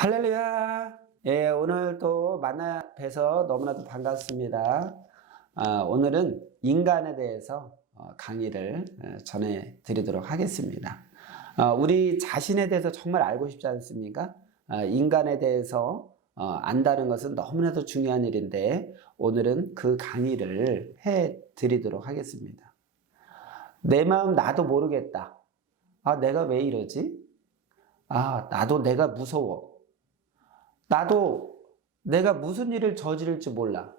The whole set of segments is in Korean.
할렐루야. 예, 오늘 또 만나 뵈서 너무나도 반갑습니다. 오늘은 인간에 대해서 강의를 전해 드리도록 하겠습니다. 우리 자신에 대해서 정말 알고 싶지 않습니까? 인간에 대해서 안다는 것은 너무나도 중요한 일인데 오늘은 그 강의를 해 드리도록 하겠습니다. 내 마음 나도 모르겠다. 내가 왜 이러지? 나도 내가 무서워. 나도 내가 무슨 일을 저지를지 몰라.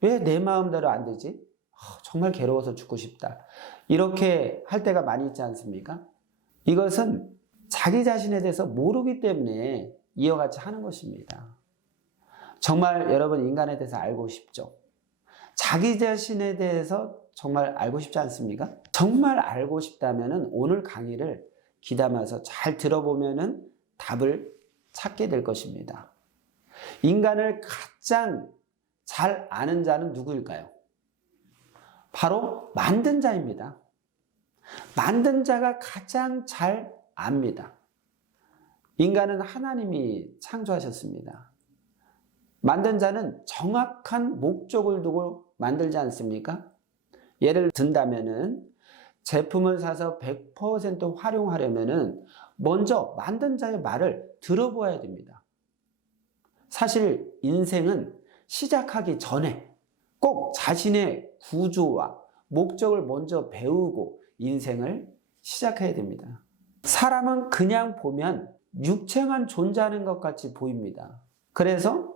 왜 내 마음대로 안 되지? 정말 괴로워서 죽고 싶다. 이렇게 할 때가 많이 있지 않습니까? 이것은 자기 자신에 대해서 모르기 때문에 이와 같이 하는 것입니다. 정말 여러분 인간에 대해서 알고 싶죠? 자기 자신에 대해서 정말 알고 싶지 않습니까? 정말 알고 싶다면 오늘 강의를 귀담아서 잘 들어보면 답을 찾게 될 것입니다. 인간을 가장 잘 아는 자는 누구일까요? 바로 만든 자입니다. 만든 자가 가장 잘 압니다. 인간은 하나님이 창조하셨습니다. 만든 자는 정확한 목적을 두고 만들지 않습니까? 예를 든다면은 제품을 사서 100% 활용하려면은 먼저 만든 자의 말을 들어보아야 됩니다. 사실 인생은 시작하기 전에 꼭 자신의 구조와 목적을 먼저 배우고 인생을 시작해야 됩니다. 사람은 그냥 보면 육체만 존재하는 것 같이 보입니다. 그래서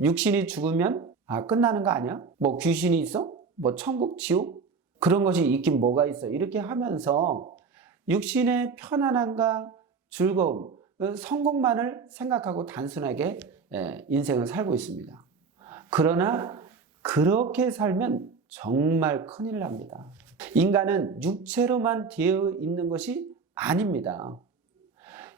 육신이 죽으면 끝나는 거 아니야? 뭐 귀신이 있어? 뭐 천국, 지옥? 그런 것이 있긴 뭐가 있어? 이렇게 하면서 육신의 편안함과 즐거움, 성공만을 생각하고 단순하게 인생을 살고 있습니다. 그러나 그렇게 살면 정말 큰일 납니다. 인간은 육체로만 되어 있는 것이 아닙니다.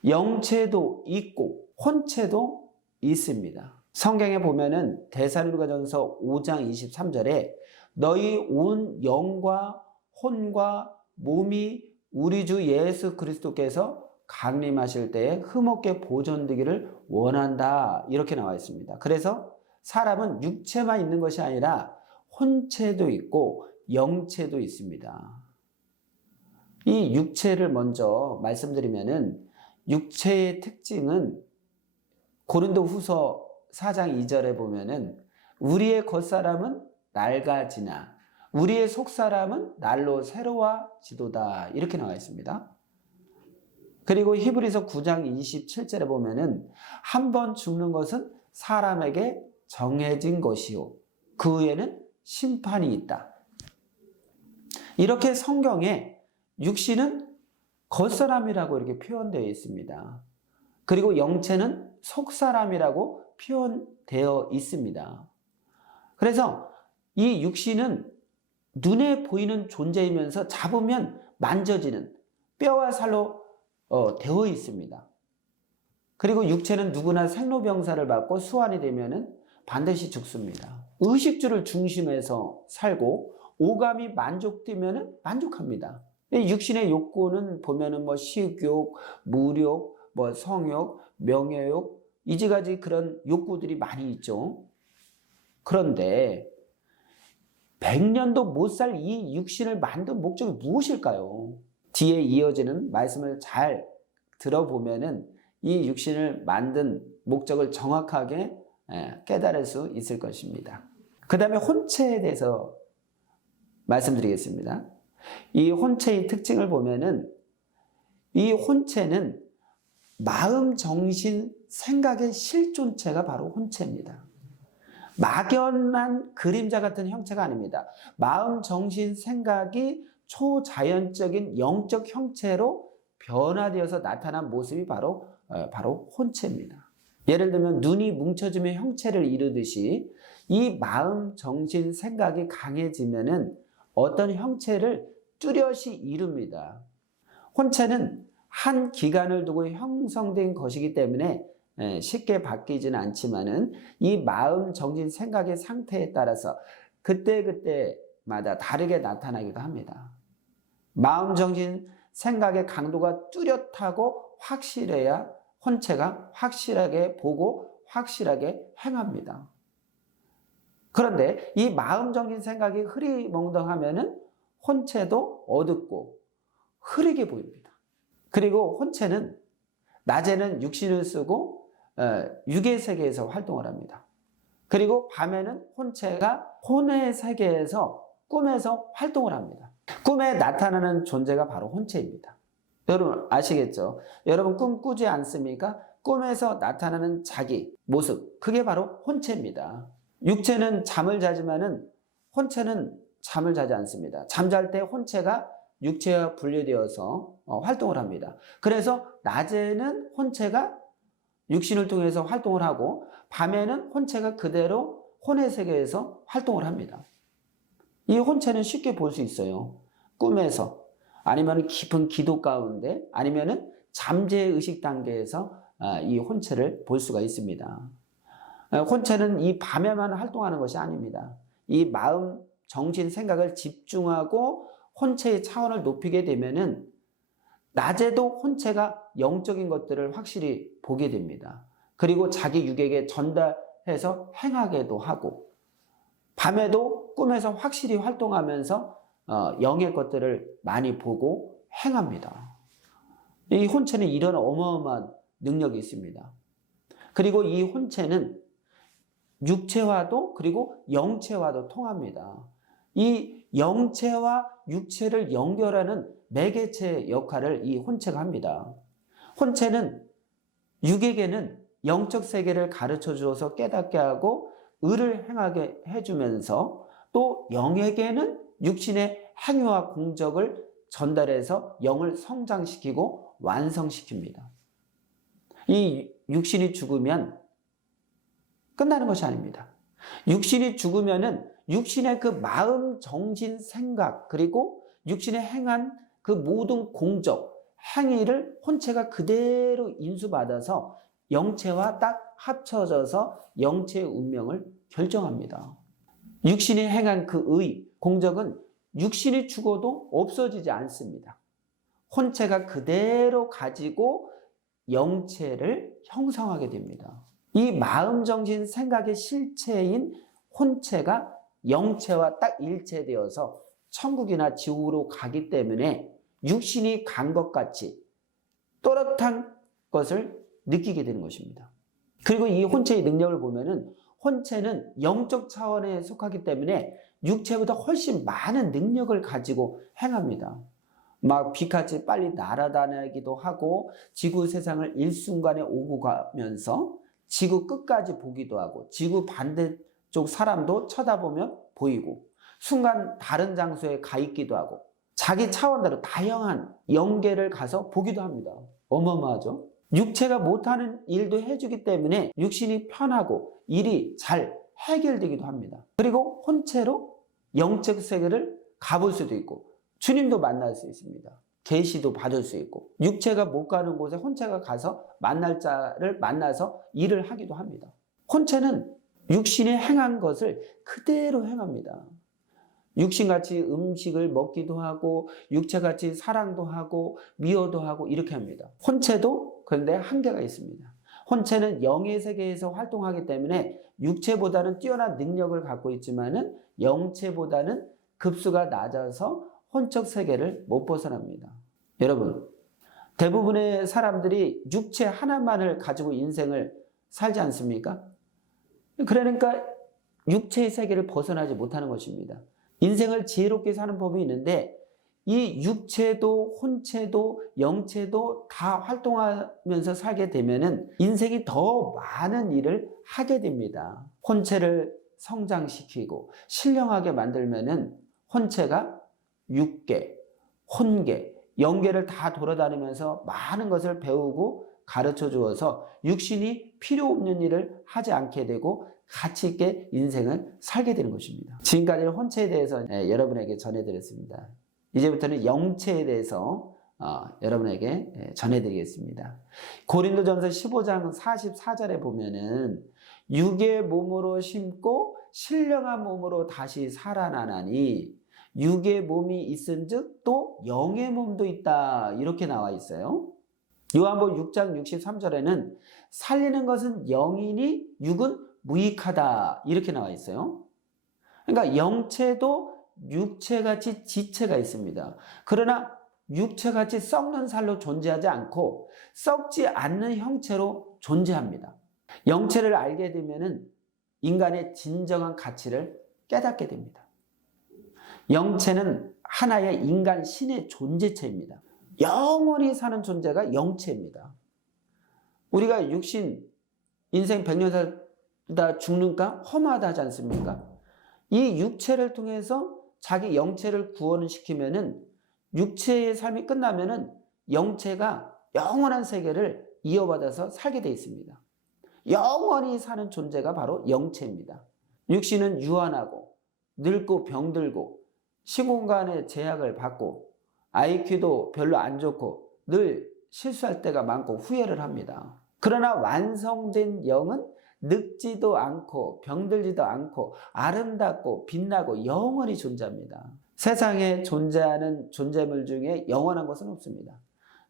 영체도 있고 혼체도 있습니다. 성경에 보면은 데살로니가전서 5장 23절에 너희 온 영과 혼과 몸이 우리 주 예수 그리스도께서 강림하실 때에 흠없게 보존되기를 원한다. 이렇게 나와 있습니다. 그래서 사람은 육체만 있는 것이 아니라 혼체도 있고 영체도 있습니다. 이 육체를 먼저 말씀드리면은 육체의 특징은 고린도후서 4장 2절에 보면은 우리의 겉사람은 낡아지나 우리의 속사람은 날로 새로워지도다 이렇게 나와 있습니다. 그리고 히브리서 9장 27절에 보면은 한 번 죽는 것은 사람에게 정해진 것이요 그 후에는 심판이 있다. 이렇게 성경에 육신은 겉사람이라고 이렇게 표현되어 있습니다. 그리고 영체는 속사람이라고 표현되어 있습니다. 그래서 이 육신은 눈에 보이는 존재이면서 잡으면 만져지는 뼈와 살로 되어 있습니다. 그리고 육체는 누구나 생로병사를 받고 수환이 되면 반드시 죽습니다. 의식주를 중심해서 살고 오감이 만족되면 만족합니다. 육신의 욕구는 보면은 뭐 식욕, 물욕, 뭐 성욕, 명예욕, 이제까지 그런 욕구들이 많이 있죠. 그런데 100년도 못 살 이 육신을 만든 목적이 무엇일까요? 뒤에 이어지는 말씀을 잘 들어보면은 이 육신을 만든 목적을 정확하게 깨달을 수 있을 것입니다. 그 다음에 혼체에 대해서 말씀드리겠습니다. 이 혼체의 특징을 보면은 이 혼체는 마음, 정신, 생각의 실존체가 바로 혼체입니다. 막연한 그림자 같은 형체가 아닙니다. 마음, 정신, 생각이 초자연적인 영적 형체로 변화되어서 나타난 모습이 바로 혼체입니다. 예를 들면 눈이 뭉쳐지면 형체를 이루듯이 이 마음, 정신, 생각이 강해지면은 어떤 형체를 뚜렷이 이룹니다. 혼체는 한 기간을 두고 형성된 것이기 때문에 쉽게 바뀌지는 않지만은 이 마음, 정신, 생각의 상태에 따라서 그때마다 다르게 나타나기도 합니다. 마음, 정신, 생각의 강도가 뚜렷하고 확실해야 혼체가 확실하게 보고 확실하게 행합니다. 그런데 이 마음, 정신, 생각이 흐리멍덩하면은 혼체도 어둡고 흐리게 보입니다. 그리고 혼체는 낮에는 육신을 쓰고 육의 세계에서 활동을 합니다. 그리고 밤에는 혼체가 혼의 세계에서 꿈에서 활동을 합니다. 꿈에 나타나는 존재가 바로 혼체입니다. 여러분 아시겠죠? 여러분 꿈 꾸지 않습니까? 꿈에서 나타나는 자기 모습, 그게 바로 혼체입니다. 육체는 잠을 자지만은 혼체는 잠을 자지 않습니다. 잠잘 때 혼체가 육체와 분리되어서 활동을 합니다. 그래서 낮에는 혼체가 육신을 통해서 활동을 하고 밤에는 혼체가 그대로 혼의 세계에서 활동을 합니다. 이 혼체는 쉽게 볼 수 있어요. 꿈에서, 아니면 깊은 기도 가운데, 아니면 잠재의식 단계에서 이 혼체를 볼 수가 있습니다. 혼체는 이 밤에만 활동하는 것이 아닙니다. 이 마음, 정신, 생각을 집중하고 혼체의 차원을 높이게 되면은 낮에도 혼체가 영적인 것들을 확실히 보게 됩니다. 그리고 자기 육에게 전달해서 행하게도 하고, 밤에도 꿈에서 확실히 활동하면서 영의 것들을 많이 보고 행합니다. 이 혼체는 이런 어마어마한 능력이 있습니다. 그리고 이 혼체는 육체와도 그리고 영체와도 통합니다. 이 영체와 육체를 연결하는 매개체 역할을 이 혼체가 합니다. 혼체는 육에게는 영적 세계를 가르쳐 주어서 깨닫게 하고 의를 행하게 해주면서 또 영에게는 육신의 행위와 공적을 전달해서 영을 성장시키고 완성시킵니다. 이 육신이 죽으면 끝나는 것이 아닙니다. 육신이 죽으면은 육신의 그 마음, 정신, 생각, 그리고 육신의 행한 그 모든 공적, 행위를 혼체가 그대로 인수받아서 영체와 딱 합쳐져서 영체의 운명을 결정합니다. 육신이 행한 그 의, 공적은 육신이 죽어도 없어지지 않습니다. 혼체가 그대로 가지고 영체를 형성하게 됩니다. 이 마음, 정신, 생각의 실체인 혼체가 영체와 딱 일체되어서 천국이나 지옥으로 가기 때문에 육신이 간 것 같이 또렷한 것을 느끼게 되는 것입니다. 그리고 이 혼체의 능력을 보면은 혼체는 영적 차원에 속하기 때문에 육체보다 훨씬 많은 능력을 가지고 행합니다. 막 빛같이 빨리 날아다니기도 하고 지구 세상을 일순간에 오고 가면서 지구 끝까지 보기도 하고 지구 반대쪽 사람도 쳐다보면 보이고 순간 다른 장소에 가 있기도 하고 자기 차원대로 다양한 영계를 가서 보기도 합니다. 어마어마하죠? 육체가 못하는 일도 해주기 때문에 육신이 편하고 일이 잘 해결되기도 합니다. 그리고 혼체로 영적 세계를 가볼 수도 있고 주님도 만날 수 있습니다. 계시도 받을 수 있고 육체가 못 가는 곳에 혼체가 가서 만날 자를 만나서 일을 하기도 합니다. 혼체는 육신이 행한 것을 그대로 행합니다. 육신같이 음식을 먹기도 하고 육체같이 사랑도 하고 미워도 하고 이렇게 합니다. 혼체도 그런데 한계가 있습니다. 혼체는 영의 세계에서 활동하기 때문에 육체보다는 뛰어난 능력을 갖고 있지만은 영체보다는 급수가 낮아서 혼적 세계를 못 벗어납니다. 여러분, 대부분의 사람들이 육체 하나만을 가지고 인생을 살지 않습니까? 그러니까 육체의 세계를 벗어나지 못하는 것입니다. 인생을 지혜롭게 사는 법이 있는데 이 육체도 혼체도 영체도 다 활동하면서 살게 되면은 인생이 더 많은 일을 하게 됩니다. 혼체를 성장시키고 신령하게 만들면은 혼체가 육계, 혼계, 영계를 다 돌아다니면서 많은 것을 배우고 가르쳐 주어서 육신이 필요 없는 일을 하지 않게 되고 가치 있게 인생을 살게 되는 것입니다. 지금까지는 혼체에 대해서 여러분에게 전해드렸습니다. 이제부터는 영체에 대해서 여러분에게 전해드리겠습니다. 고린도전서 15장 44절에 보면은 육의 몸으로 심고 신령한 몸으로 다시 살아나나니 육의 몸이 있은즉 또 영의 몸도 있다 이렇게 나와 있어요. 요한복음 6장 63절에는 살리는 것은 영이니 육은 무익하다 이렇게 나와 있어요. 그러니까 영체도 육체같이 지체가 있습니다. 그러나 육체같이 썩는 살로 존재하지 않고 썩지 않는 형체로 존재합니다. 영체를 알게 되면 인간의 진정한 가치를 깨닫게 됩니다. 영체는 하나의 인간 신의 존재체입니다. 영원히 사는 존재가 영체입니다. 우리가 육신, 인생 100년 살다 죽는가? 험하다 하지 않습니까? 이 육체를 통해서 자기 영체를 구원을 시키면은 육체의 삶이 끝나면은 영체가 영원한 세계를 이어받아서 살게 되어 있습니다. 영원히 사는 존재가 바로 영체입니다. 육신은 유한하고 늙고 병들고 시공간의 제약을 받고 IQ도 별로 안 좋고 늘 실수할 때가 많고 후회를 합니다. 그러나 완성된 영은 늙지도 않고 병들지도 않고 아름답고 빛나고 영원히 존재합니다. 세상에 존재하는 존재물 중에 영원한 것은 없습니다.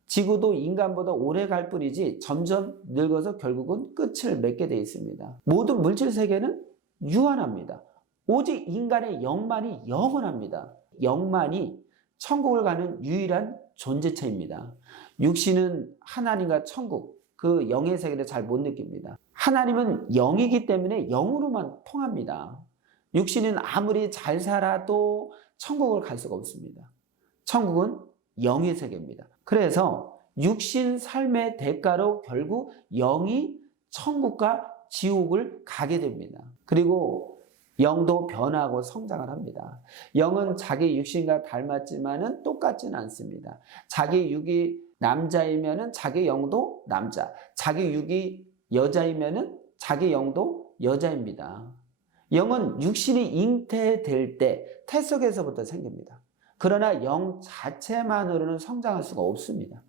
지구도 인간보다 오래 갈 뿐이지 점점 늙어서 결국은 끝을 맺게 되어 있습니다. 모든 물질 세계는 유한합니다. 오직 인간의 영만이 영원합니다. 영만이 천국을 가는 유일한 존재체입니다. 육신은 하나님과 천국, 그 영의 세계를 잘 못 느낍니다. 하나님은 영이기 때문에 영으로만 통합니다. 육신은 아무리 잘 살아도 천국을 갈 수가 없습니다. 천국은 영의 세계입니다. 그래서 육신 삶의 대가로 결국 영이 천국과 지옥을 가게 됩니다. 그리고 영도 변하고 성장을 합니다. 영은 자기 육신과 닮았지만은 똑같지는 않습니다. 자기 육이 남자이면은 자기 영도 남자, 자기 육이 여자이면은 자기 영도 여자입니다. 영은 육신이 잉태될 때 태 속에서부터 생깁니다. 그러나 영 자체만으로는 성장할 수가 없습니다.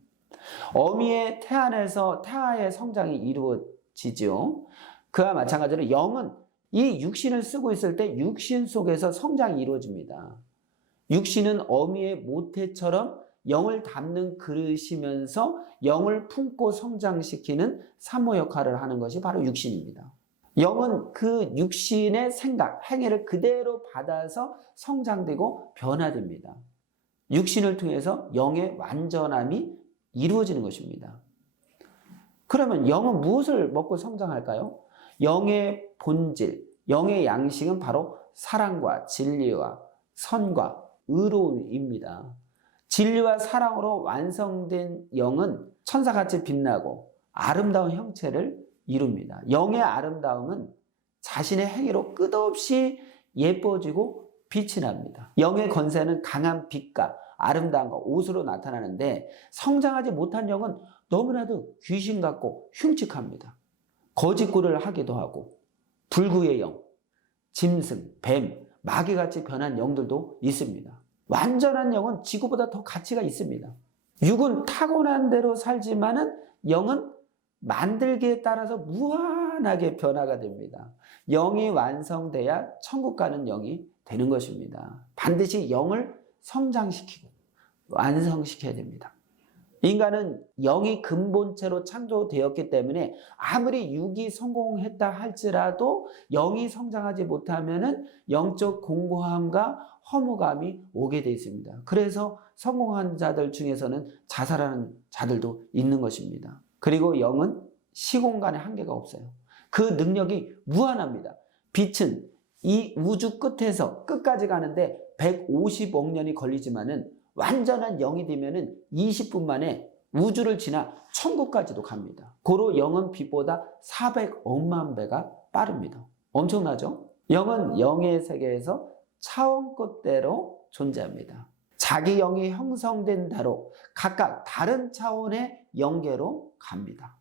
어미의 태 안에서 태아의 성장이 이루어지죠. 그와 마찬가지로 영은 이 육신을 쓰고 있을 때 육신 속에서 성장이 이루어집니다. 육신은 어미의 모태처럼 영을 담는 그릇이면서 영을 품고 성장시키는 산모 역할을 하는 것이 바로 육신입니다. 영은 그 육신의 생각, 행위를 그대로 받아서 성장되고 변화됩니다. 육신을 통해서 영의 완전함이 이루어지는 것입니다. 그러면 영은 무엇을 먹고 성장할까요? 영의 본질, 영의 양식은 바로 사랑과 진리와 선과 의로움입니다. 진리와 사랑으로 완성된 영은 천사같이 빛나고 아름다운 형체를 이룹니다. 영의 아름다움은 자신의 행위로 끝없이 예뻐지고 빛이 납니다. 영의 권세는 강한 빛과 아름다움과 옷으로 나타나는데 성장하지 못한 영은 너무나도 귀신 같고 흉측합니다. 거짓말을 하기도 하고 불구의 영, 짐승, 뱀, 마귀같이 변한 영들도 있습니다. 완전한 영은 지구보다 더 가치가 있습니다. 육은 타고난 대로 살지만은 영은 만들기에 따라서 무한하게 변화가 됩니다. 영이 완성돼야 천국 가는 영이 되는 것입니다. 반드시 영을 성장시키고 완성시켜야 됩니다. 인간은 영이 근본체로 창조되었기 때문에 아무리 육이 성공했다 할지라도 영이 성장하지 못하면은 영적 공고함과 허무감이 오게 되어 있습니다. 그래서 성공한 자들 중에서는 자살하는 자들도 있는 것입니다. 그리고 영은 시공간에 한계가 없어요. 그 능력이 무한합니다. 빛은 이 우주 끝에서 끝까지 가는데 150억 년이 걸리지만은 완전한 영이 되면은 20분 만에 우주를 지나 천국까지도 갑니다. 고로 영은 빛보다 400억만 배가 빠릅니다. 엄청나죠? 영은 영의 세계에서 차원급대로 존재합니다. 자기 영이 형성된 대로 각각 다른 차원의 영계로 갑니다.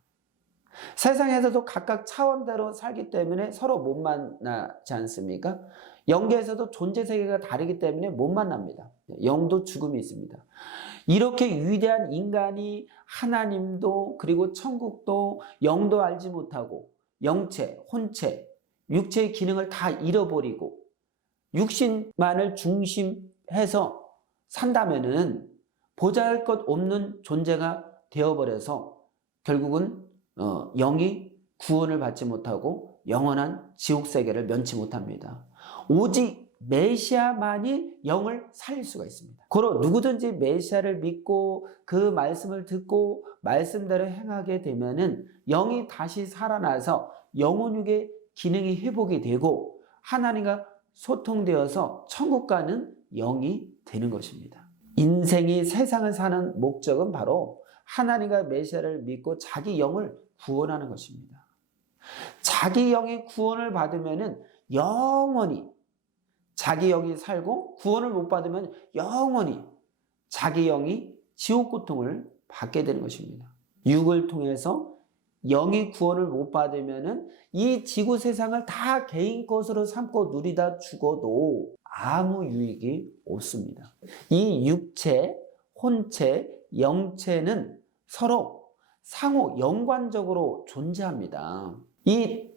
세상에서도 각각 차원대로 살기 때문에 서로 못 만나지 않습니까? 영계에서도 존재 세계가 다르기 때문에 못 만납니다. 영도 죽음이 있습니다. 이렇게 위대한 인간이 하나님도 그리고 천국도 영도 알지 못하고 영체, 혼체, 육체의 기능을 다 잃어버리고 육신만을 중심해서 산다면은 보잘것 없는 존재가 되어버려서 결국은 영이 구원을 받지 못하고 영원한 지옥 세계를 면치 못합니다. 오직 메시아만이 영을 살릴 수가 있습니다. 고로 누구든지 메시아를 믿고 그 말씀을 듣고 말씀대로 행하게 되면은 영이 다시 살아나서 영혼육의 기능이 회복이 되고 하나님과 소통되어서 천국 가는 영이 되는 것입니다. 인생이 세상을 사는 목적은 바로 하나님과 메시아를 믿고 자기 영을 구원하는 것입니다. 자기 영이 구원을 받으면은 영원히 자기 영이 살고 구원을 못 받으면 영원히 자기 영이 지옥 고통을 받게 되는 것입니다. 육을 통해서 영이 구원을 못 받으면은 이 지구 세상을 다 개인 것으로 삼고 누리다 죽어도 아무 유익이 없습니다. 이 육체, 혼체, 영체는 서로 상호 연관적으로 존재합니다. 이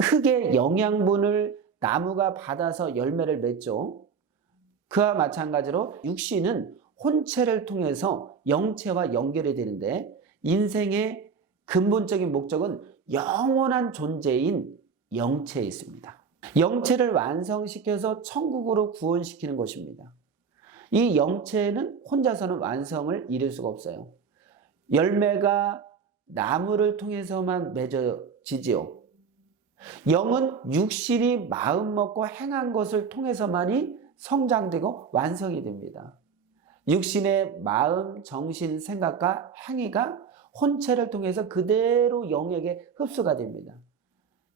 흙의 영양분을 나무가 받아서 열매를 맺죠. 그와 마찬가지로 육신은 혼체를 통해서 영체와 연결이 되는데 인생의 근본적인 목적은 영원한 존재인 영체에 있습니다. 영체를 완성시켜서 천국으로 구원시키는 것입니다. 이 영체는 혼자서는 완성을 이룰 수가 없어요. 열매가 나무를 통해서만 맺어지지요. 영은 육신이 마음 먹고 행한 것을 통해서만이 성장되고 완성이 됩니다. 육신의 마음, 정신, 생각과 행위가 혼체를 통해서 그대로 영에게 흡수가 됩니다.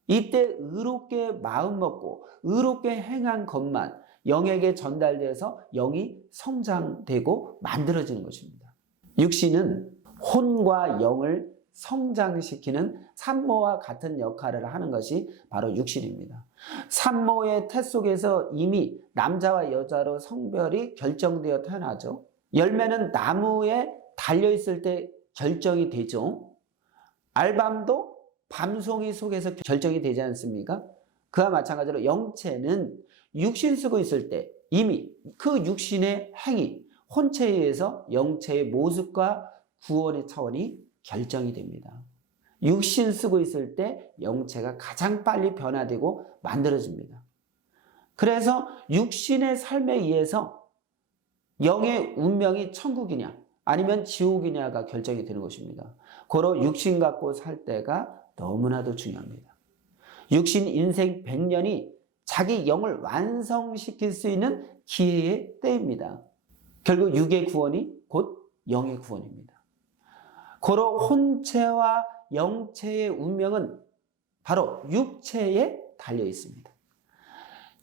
이때 의롭게 마음 먹고 의롭게 행한 것만 영에게 전달되어서 영이 성장되고 만들어지는 것입니다. 육신은 혼과 영을 성장시키는 산모와 같은 역할을 하는 것이 바로 육신입니다. 산모의 태 속에서 이미 남자와 여자로 성별이 결정되어 태어나죠. 열매는 나무에 달려있을 때 결정이 되죠. 알밤도 밤송이 속에서 결정이 되지 않습니까? 그와 마찬가지로 영체는 육신 쓰고 있을 때 이미 그 육신의 행위, 혼체에 의해서 영체의 모습과 구원의 차원이 결정이 됩니다. 육신 쓰고 있을 때 영체가 가장 빨리 변화되고 만들어집니다. 그래서 육신의 삶에 의해서 영의 운명이 천국이냐 아니면 지옥이냐가 결정이 되는 것입니다. 고로 육신 갖고 살 때가 너무나도 중요합니다. 육신 인생 100년이 자기 영을 완성시킬 수 있는 기회의 때입니다. 결국 육의 구원이 곧 영의 구원입니다. 고로 혼체와 영체의 운명은 바로 육체에 달려 있습니다.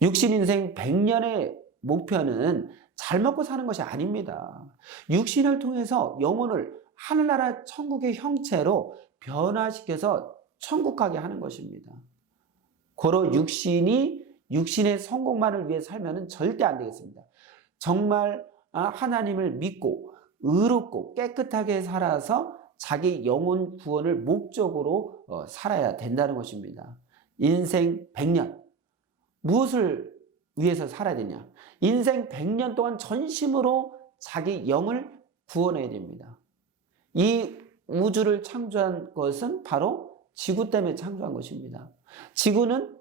육신 인생 100년의 목표는 잘 먹고 사는 것이 아닙니다. 육신을 통해서 영혼을 하늘나라 천국의 형체로 변화시켜서 천국 가게 하는 것입니다. 고로 육신의 성공만을 위해 살면 절대 안 되겠습니다. 정말 하나님을 믿고 의롭고 깨끗하게 살아서 자기 영혼 구원을 목적으로 살아야 된다는 것입니다. 인생 100년 무엇을 위해서 살아야 되냐? 인생 100년 동안 전심으로 자기 영을 구원해야 됩니다. 이 우주를 창조한 것은 바로 지구 때문에 창조한 것입니다. 지구는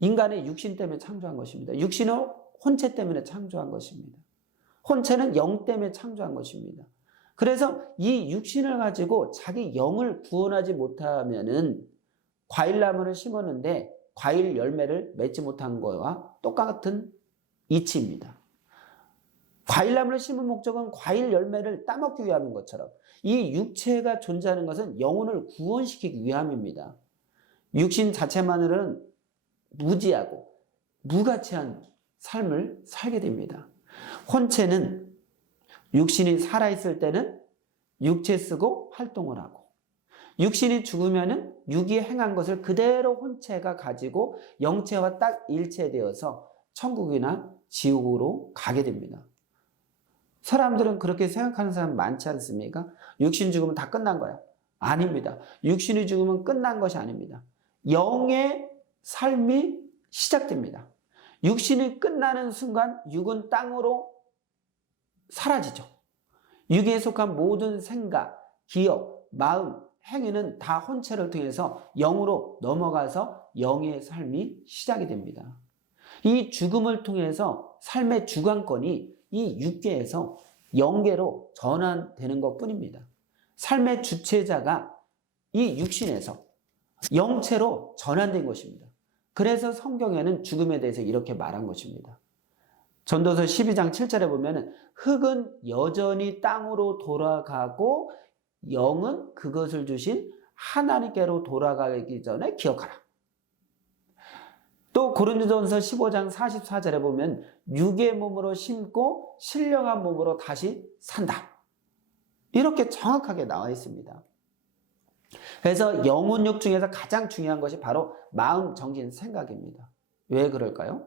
인간의 육신 때문에 창조한 것입니다. 육신은 혼체 때문에 창조한 것입니다. 혼체는 영 때문에 창조한 것입니다. 그래서 이 육신을 가지고 자기 영을 구원하지 못하면은 과일나무를 심었는데 과일 열매를 맺지 못한 거와 똑같은 이치입니다. 과일나무를 심은 목적은 과일 열매를 따먹기 위함인 것처럼 이 육체가 존재하는 것은 영혼을 구원시키기 위함입니다. 육신 자체만으로는 무지하고 무가치한 삶을 살게 됩니다. 혼체는 육신이 살아있을 때는 육체 쓰고 활동을 하고 육신이 죽으면은 육이 행한 것을 그대로 혼체가 가지고 영체와 딱 일체되어서 천국이나 지옥으로 가게 됩니다. 사람들은 그렇게 생각하는 사람 많지 않습니까? 육신 죽으면 다 끝난 거야. 아닙니다. 육신이 죽으면 끝난 것이 아닙니다. 영의 삶이 시작됩니다. 육신이 끝나는 순간 육은 땅으로 사라지죠. 육에 속한 모든 생각, 기억, 마음, 행위는 다 혼체를 통해서 영으로 넘어가서 영의 삶이 시작이 됩니다. 이 죽음을 통해서 삶의 주관권이 이 육계에서 영계로 전환되는 것 뿐입니다. 삶의 주체자가 이 육신에서 영체로 전환된 것입니다. 그래서 성경에는 죽음에 대해서 이렇게 말한 것입니다. 전도서 12장 7절에 보면 흙은 여전히 땅으로 돌아가고 영은 그것을 주신 하나님께로 돌아가기 전에 기억하라. 또 고린도전서 15장 44절에 보면 육의 몸으로 심고 신령한 몸으로 다시 산다. 이렇게 정확하게 나와 있습니다. 그래서 영혼육 중에서 가장 중요한 것이 바로 마음, 정신, 생각입니다. 왜 그럴까요?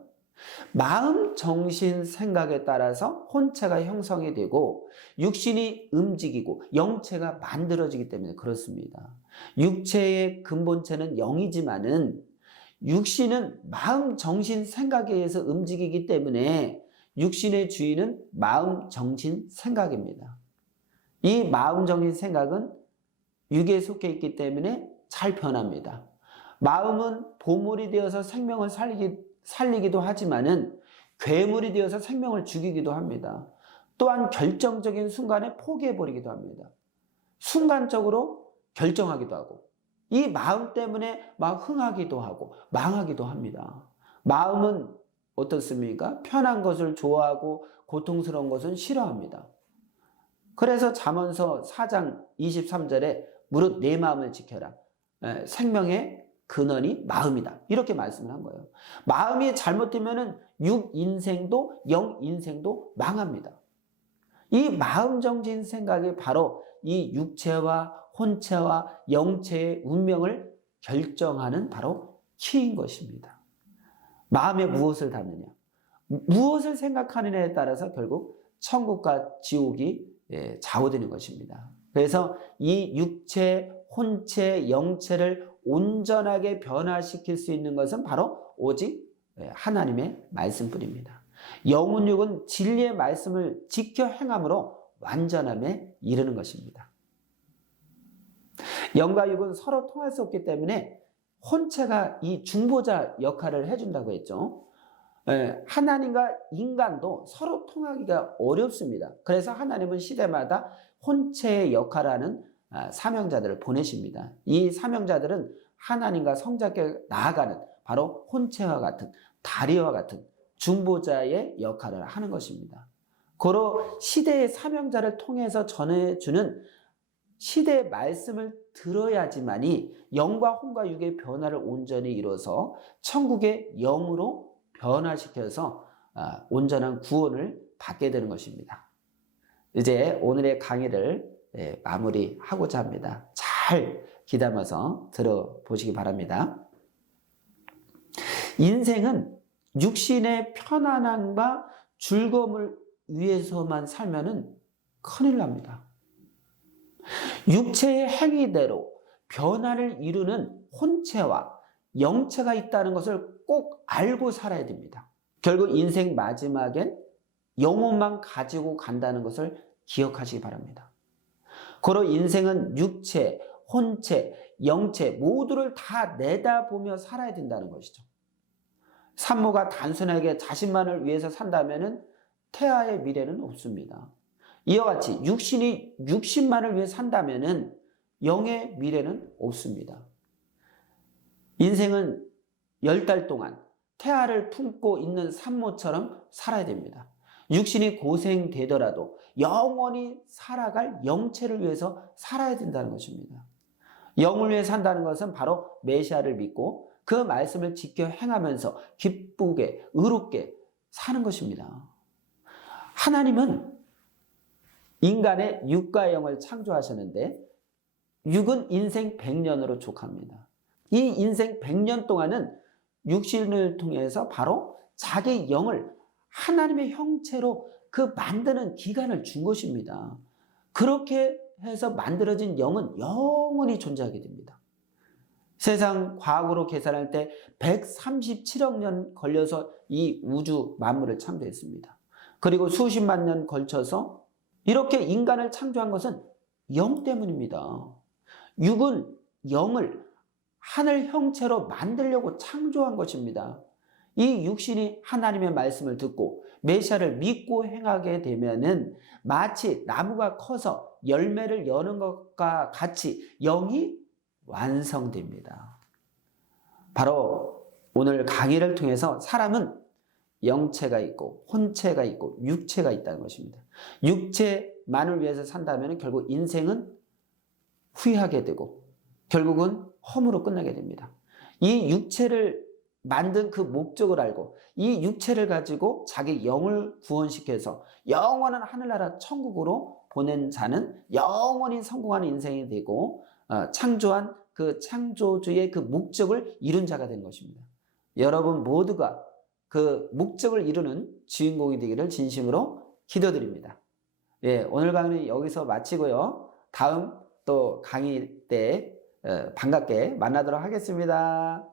마음, 정신, 생각에 따라서 혼체가 형성이 되고 육신이 움직이고 영체가 만들어지기 때문에 그렇습니다. 육체의 근본체는 영이지만은 육신은 마음, 정신, 생각에 의해서 움직이기 때문에 육신의 주인은 마음, 정신, 생각입니다. 이 마음, 정신, 생각은 육에 속해 있기 때문에 잘 변합니다. 마음은 보물이 되어서 생명을 살리기도 하지만은 괴물이 되어서 생명을 죽이기도 합니다. 또한 결정적인 순간에 포기해버리기도 합니다. 순간적으로 결정하기도 하고 이 마음 때문에 막 흥하기도 하고 망하기도 합니다. 마음은 어떻습니까? 편한 것을 좋아하고 고통스러운 것은 싫어합니다. 그래서 잠언서 4장 23절에 무릇 내 마음을 지켜라. 생명의 근원이 마음이다. 이렇게 말씀을 한 거예요. 마음이 잘못되면은 육 인생도 영 인생도 망합니다. 이 마음, 정신, 생각이 바로 이 육체와 혼체와 영체의 운명을 결정하는 바로 키인 것입니다. 마음에 무엇을 담느냐, 무엇을 생각하느냐에 따라서 결국 천국과 지옥이 좌우되는 것입니다. 그래서 이 육체, 혼체, 영체를 온전하게 변화시킬 수 있는 것은 바로 오직 하나님의 말씀뿐입니다. 영혼육은 진리의 말씀을 지켜 행함으로 완전함에 이르는 것입니다. 영과 육은 서로 통할 수 없기 때문에 혼체가 이 중보자 역할을 해준다고 했죠. 하나님과 인간도 서로 통하기가 어렵습니다. 그래서 하나님은 시대마다 혼체의 역할을 하는 사명자들을 보내십니다. 이 사명자들은 하나님과 성자께 나아가는 바로 혼체와 같은 다리와 같은 중보자의 역할을 하는 것입니다. 고로 시대의 사명자를 통해서 전해주는 시대의 말씀을 들어야지만이 영과 혼과 육의 변화를 온전히 이뤄서 천국의 영으로 변화시켜서 온전한 구원을 받게 되는 것입니다. 이제 오늘의 강의를 마무리하고자 합니다. 잘 귀담아서 들어보시기 바랍니다. 인생은 육신의 편안함과 즐거움을 위해서만 살면은 큰일 납니다. 육체의 행위대로 변화를 이루는 혼체와 영체가 있다는 것을 꼭 알고 살아야 됩니다. 결국 인생 마지막엔 영혼만 가지고 간다는 것을 기억하시기 바랍니다. 고로 인생은 육체, 혼체, 영체 모두를 다 내다보며 살아야 된다는 것이죠. 산모가 단순하게 자신만을 위해서 산다면 태아의 미래는 없습니다. 이와 같이 육신이 육신만을 위해 산다면 영의 미래는 없습니다. 인생은 10달 동안 태아를 품고 있는 산모처럼 살아야 됩니다. 육신이 고생되더라도 영원히 살아갈 영체를 위해서 살아야 된다는 것입니다. 영을 위해 산다는 것은 바로 메시아를 믿고 그 말씀을 지켜 행하면서 기쁘게 의롭게 사는 것입니다. 하나님은 인간의 육과 영을 창조하셨는데 육은 인생 100년으로 족합니다. 이 인생 100년 동안은 육신을 통해서 바로 자기 영을 하나님의 형체로 그 만드는 기간을 준 것입니다. 그렇게 해서 만들어진 영은 영원히 존재하게 됩니다. 세상 과학으로 계산할 때 137억 년 걸려서 이 우주 만물을 창조했습니다. 그리고 수십만 년 걸쳐서 이렇게 인간을 창조한 것은 영 때문입니다. 육은 영을 하늘 형체로 만들려고 창조한 것입니다. 이 육신이 하나님의 말씀을 듣고 메시아를 믿고 행하게 되면은 마치 나무가 커서 열매를 여는 것과 같이 영이 완성됩니다. 바로 오늘 강의를 통해서 사람은 영체가 있고 혼체가 있고 육체가 있다는 것입니다. 육체만을 위해서 산다면 결국 인생은 후회하게 되고 결국은 험으로 끝나게 됩니다. 이 육체를 만든 그 목적을 알고 이 육체를 가지고 자기 영을 구원시켜서 영원한 하늘나라 천국으로 보낸 자는 영원히 성공하는 인생이 되고 창조한 그 창조주의 그 목적을 이룬 자가 되는 것입니다. 여러분 모두가 그 목적을 이루는 주인공이 되기를 진심으로 기도드립니다. 예, 오늘 강의는 여기서 마치고요. 다음 또 강의 때 반갑게 만나도록 하겠습니다.